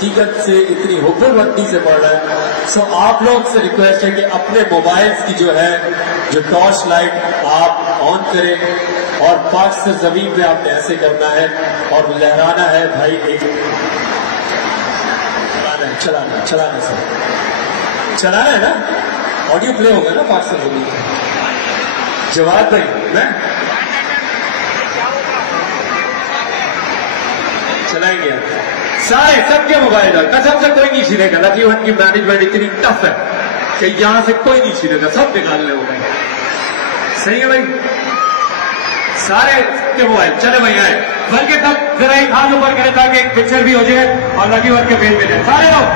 हकीकत से इतनी हुब्बुल से पढ़ रहा है। सो आप लोग से रिक्वेस्ट है कि अपने मोबाइल्स की जो है जो टॉर्च लाइट आप ऑन करें और पाक से जमीन पे आपने ऐसे करना है और लहराना है भाई। एक चलाना सर, चलाना है ना, ऑडियो प्ले होगा ना पाक से जमीन। जवाब भाई मैं चलाएंगे सारे सबके मोबाइल का कसम से कोई नहीं छीनेगा। लकी वन की मैनेजमेंट इतनी टफ है कि यहां से कोई नहीं छीनेगा, सब निकाल ले मोबाइल। सही है भाई, सारे के मोबाइल चले भाई आए, बल्कि तब जरा एक हाथ ऊपर करें ताकि एक पिक्चर भी हो जाए और लकी वन के पेज में जाए। सारे लोग